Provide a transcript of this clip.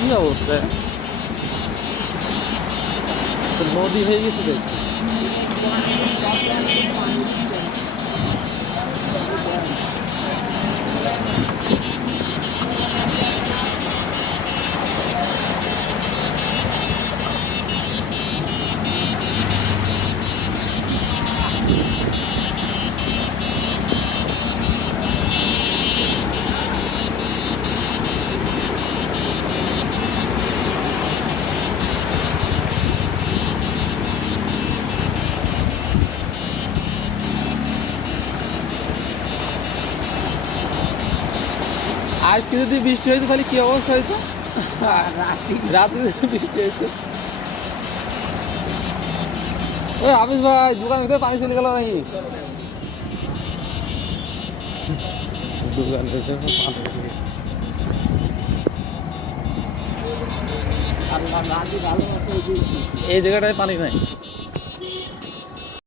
কি অবস্থা, নদী হয়ে গেছে দেখছি। আজকে যদি বৃষ্টি হয়েছে তাহলে কি অবস্থা হয়েছে, রাতে যদি বৃষ্টি হয়েছে। ওই হাফিজ ভাই, দোকানের ভিতরে পানি চলে গেল নাকি? দোকানের ভিতরে এই জায়গাটায় পানি নাই।